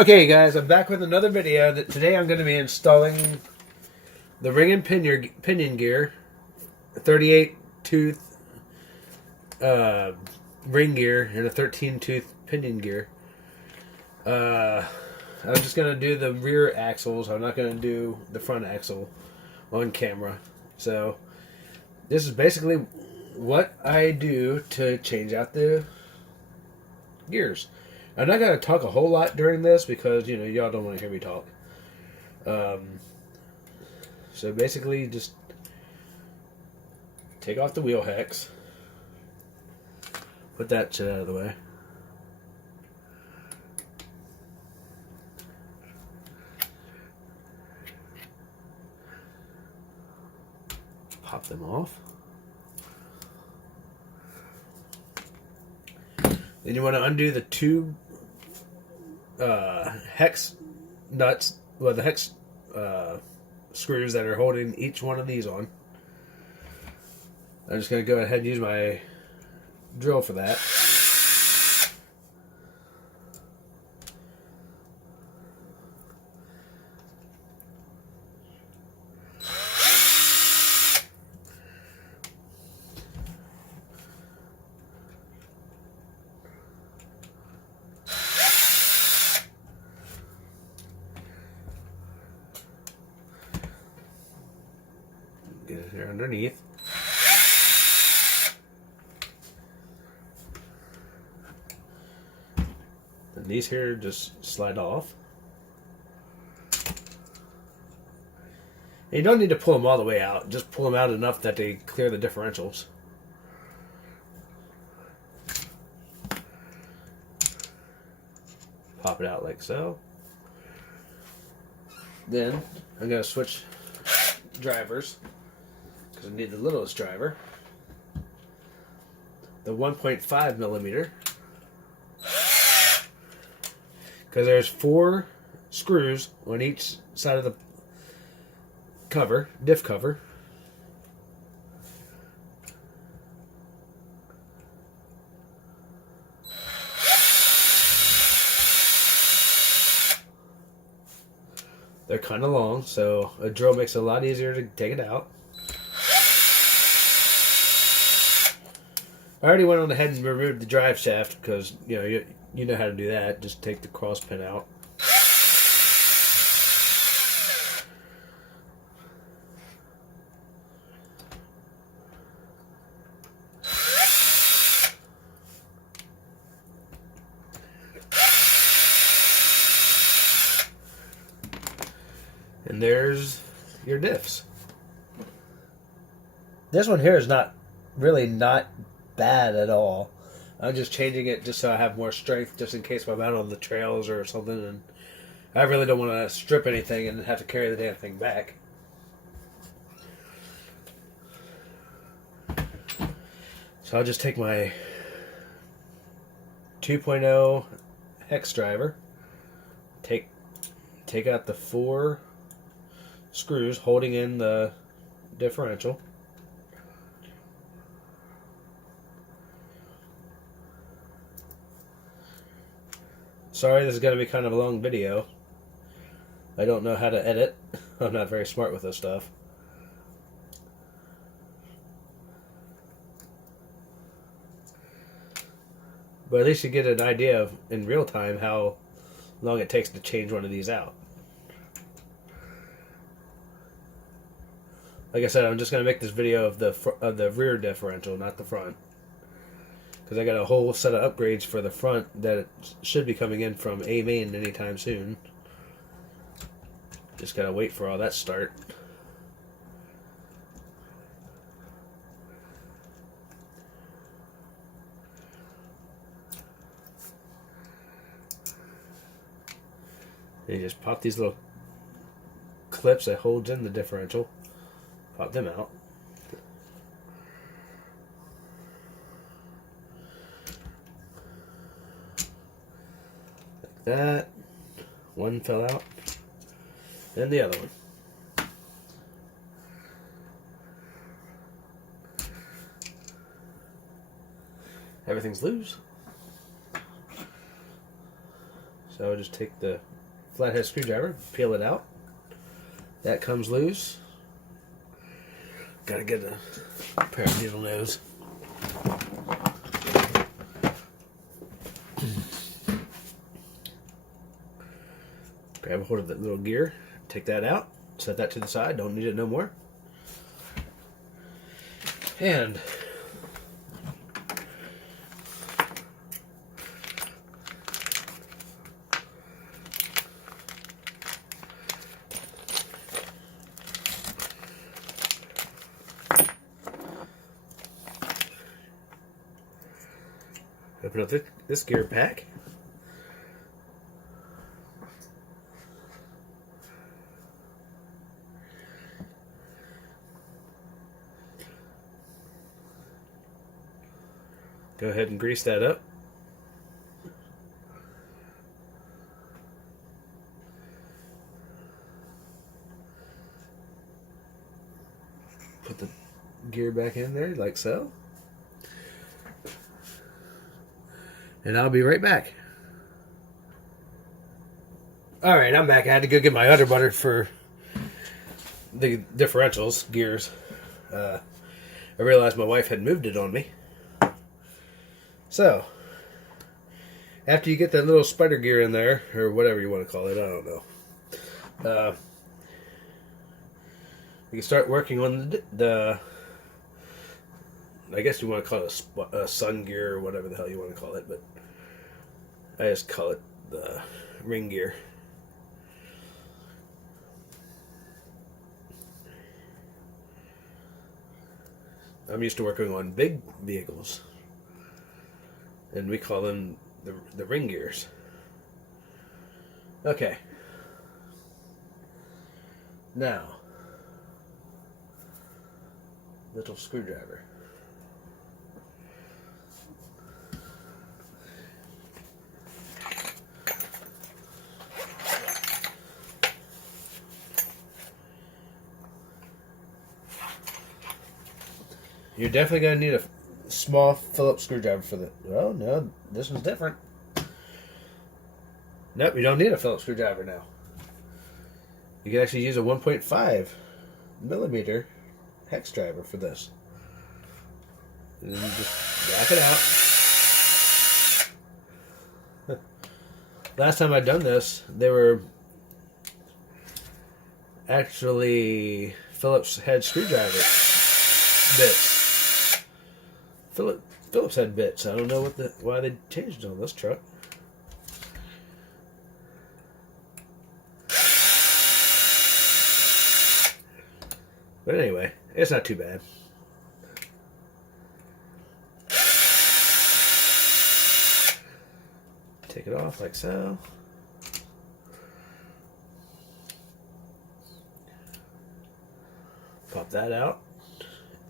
Okay guys, I'm back with another video. Today I'm going to be installing the ring and pinion gear, 38 tooth ring gear and a 13 tooth pinion gear. I'm just going to do the rear axles. I'm not going to do the front axle on camera. So this is basically what I do to change out the gears. I'm not going to talk a whole lot during this because, you know, y'all don't want to hear me talk. So basically just take off the wheel hex. Put that shit out of the way. Pop them off. Then you want to undo the two hex nuts, well, the hex screws that are holding each one of these on. I'm just going to go ahead and use my drill for that. Get it here underneath. And these here just slide off. And you don't need to pull them all the way out. Just pull them out enough that they clear the differentials. Pop it out like so. Then I'm going to switch drivers because I need the littlest driver. The 1.5 millimeter. Because there's 4 screws on each side of the cover, diff cover. They're kind of long, so a drill makes it a lot easier to take it out. I already went on ahead and removed the drive shaft because, you know, you know how to do that. Just take the cross pin out. And there's your diffs. This one here is not bad at all. I'm just changing it just so I have more strength, just in case I'm out on the trails or something, and I really don't want to strip anything and have to carry the damn thing back. So I'll just take my 2.0 hex driver, take out the 4 screws holding in the differential. Sorry, this is going to be kind of a long video. I don't know how to edit. I'm not very smart with this stuff. But at least you get an idea of, in real time, how long it takes to change one of these out. Like I said, I'm just going to make this video of the rear differential, not the front. Because I got a whole set of upgrades for the front that should be coming in from A-Main anytime soon. Just gotta wait for all that start. And you just pop these little clips that holds in the differential. Pop them out. That one fell out, and the other one. Everything's loose. So I'll just take the flathead screwdriver, peel it out. That comes loose. Gotta get a pair of needle nose. Grab a hold of that little gear, take that out, set that to the side, don't need it no more. And open up this gear pack. Go ahead and grease that up. Put the gear back in there like so. And I'll be right back. Alright, I'm back. I had to go get my udder butter for the differentials, gears. I realized my wife had moved it on me. So, after you get that little spider gear in there, or whatever you want to call it, I don't know. You can start working on the I guess you want to call it a sun gear or whatever the hell you want to call it, but I just call it the ring gear. I'm used to working on big vehicles, and we call them the ring gears. Okay. Now, little screwdriver. You're definitely going to need a small Phillips screwdriver for the... Well, no, this one's different. Nope, you don't need a Phillips screwdriver now. You can actually use a 1.5 millimeter hex driver for this. And then you just whack it out. Last time I'd done this, they were actually Phillips head screwdriver bits. Phillips had bits. I don't know why they changed on this truck. But anyway, it's not too bad. Take it off like so. Pop that out.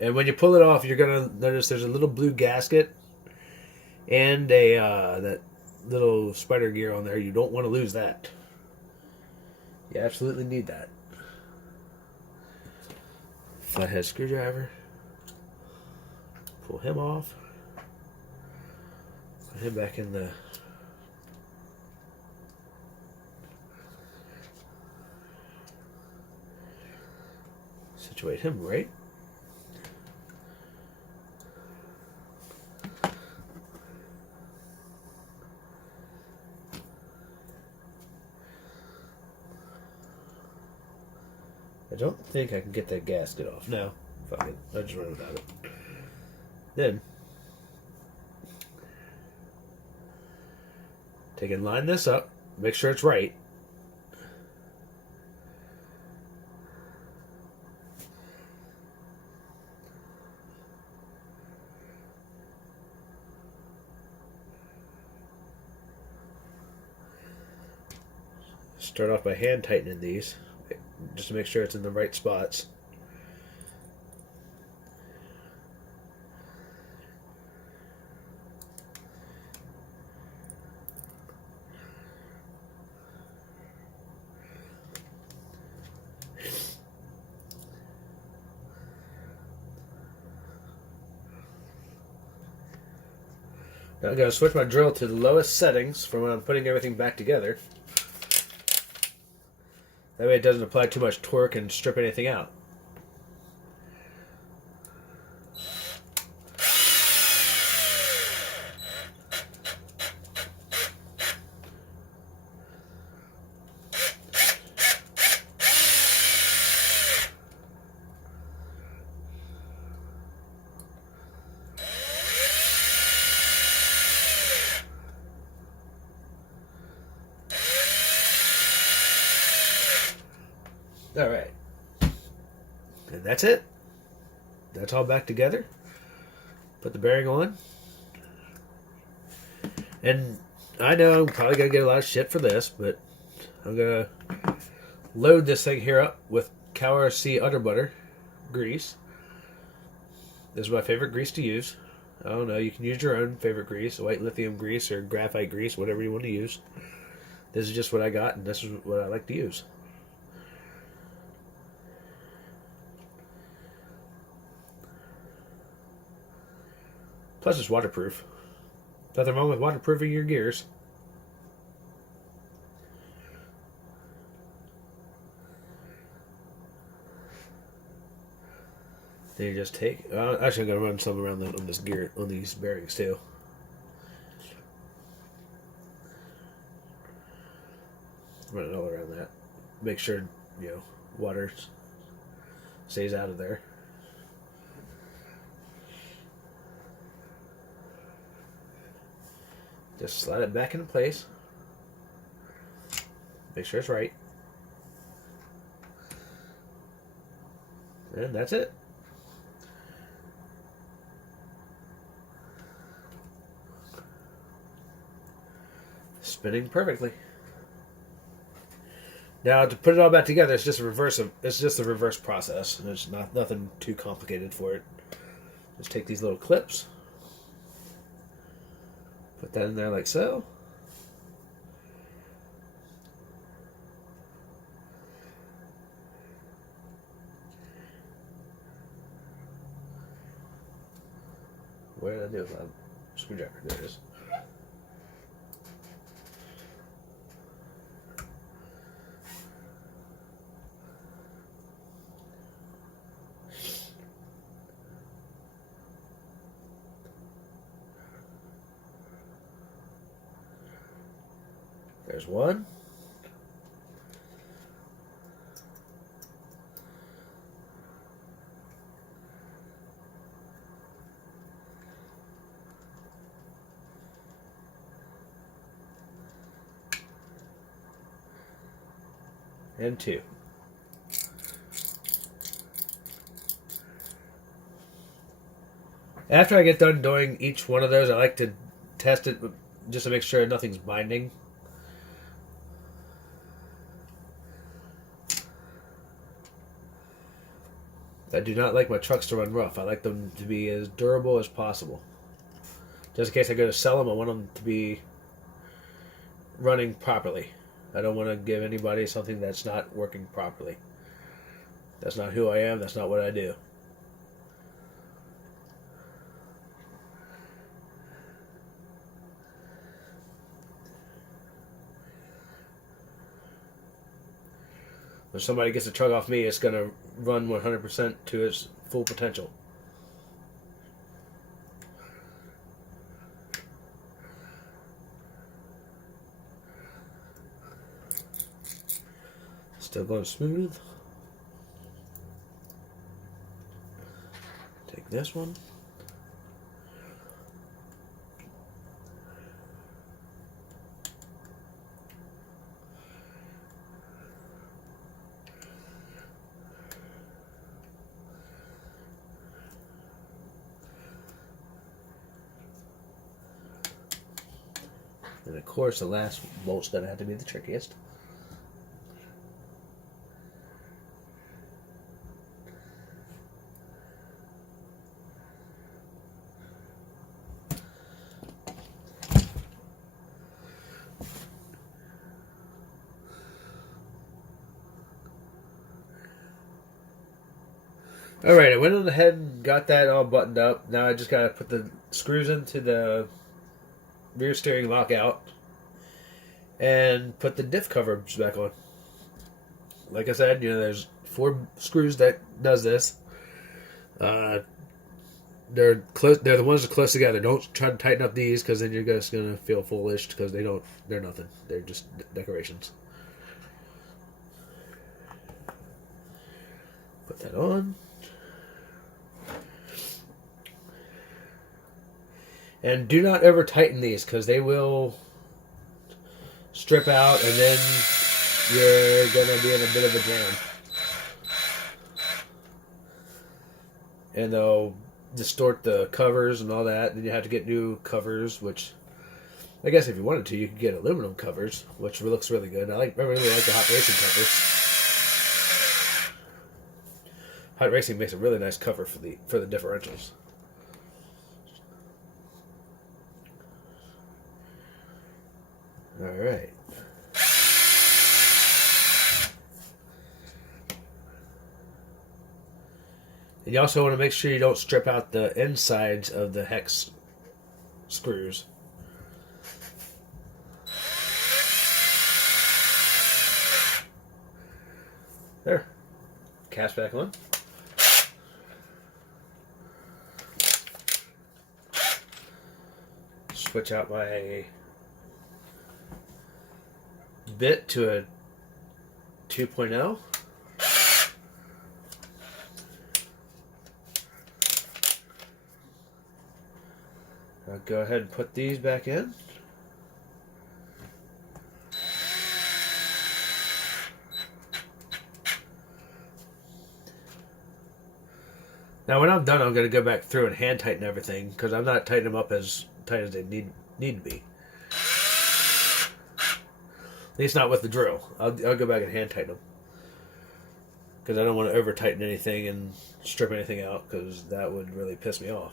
And when you pull it off, you're going to notice there's a little blue gasket and that little spider gear on there. You don't want to lose that. You absolutely need that. Flathead screwdriver. Pull him off. Put him back in the... Situate him right. I don't think I can get that gasket off. No, fuck it. I'll just run without it. Then, take and line this up. Make sure it's right. Start off by hand tightening these, just to make sure it's in the right spots. Now I'm going to switch my drill to the lowest settings for when I'm putting everything back together. That way it doesn't apply too much torque and strip anything out. Alright. And that's it. That's all back together. Put the bearing on. And I know I'm probably going to get a lot of shit for this, but I'm going to load this thing here up with Cow RC Underbutter grease. This is my favorite grease to use. I don't know, you can use your own favorite grease, white lithium grease or graphite grease, whatever you want to use. This is just what I got, and this is what I like to use. Plus it's waterproof. Nothing wrong with waterproofing your gears. Then you just take... actually, I'm going to run some around on this gear, on these bearings too. Run it all around that. Make sure, water stays out of there. Just slide it back into place. Make sure it's right. And that's it. Spinning perfectly. Now to put it all back together, it's just a reverse process. There's nothing too complicated for it. Just take these little clips. Put that in there like so. What did I do with my screwdriver? There it is. There's one. And two. After I get done doing each one of those, I like to test it just to make sure nothing's binding. I do not like my trucks to run rough. I like them to be as durable as possible. Just in case I go to sell them, I want them to be running properly. I don't want to give anybody something that's not working properly. That's not who I am. That's not what I do. When somebody gets a truck off me, it's going to run 100% to its full potential. Still going smooth. Take this one. And of course, the last bolt's going to have to be the trickiest. Alright, I went on ahead and got that all buttoned up. Now I just got to put the screws into the rear steering lock out and put the diff covers back on. Like I said, there's 4 screws that does this. They're close. They're the ones that are close together. Don't try to tighten up these, because then you're just gonna feel foolish, because they're nothing. They're just decorations. Put that on. And do not ever tighten these, because they will strip out, and then you're gonna be in a bit of a jam. And they'll distort the covers and all that. Then you have to get new covers, which I guess if you wanted to, you could get aluminum covers, which looks really good. I really like the Hot Racing covers. Hot Racing makes a really nice cover for the differentials. All right. And you also want to make sure you don't strip out the insides of the hex screws. There. Cast back on. Switch out my bit to a 2.0. I'll go ahead and put these back in. Now when I'm done, I'm going to go back through and hand tighten everything, because I'm not tightening them up as tight as they need to be. At least not with the drill. I'll go back and hand tighten them, because I don't want to over tighten anything and strip anything out, because that would really piss me off.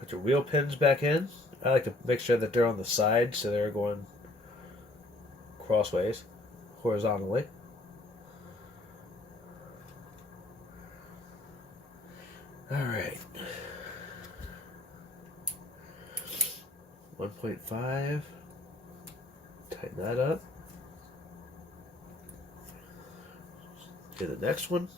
Put your wheel pins back in. I like to make sure that they're on the side, so they're going crossways, horizontally. Alright. 1.5. Tighten that up. Do the next one.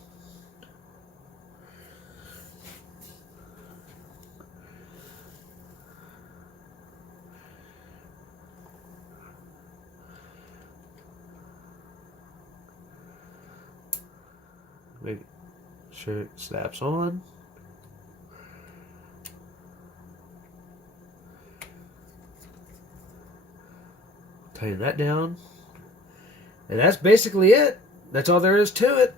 Make sure it snaps on. Tighten that down. And that's basically it. That's all there is to it.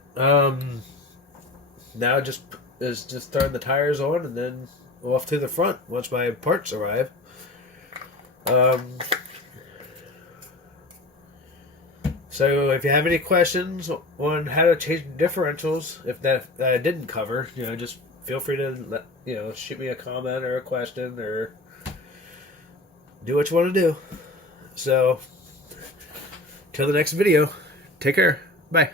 Now just throwing the tires on and then off to the front once my parts arrive. So if you have any questions on how to change differentials, if that I didn't cover, just feel free to shoot me a comment or a question, or do what you want to do. So till the next video, take care. Bye.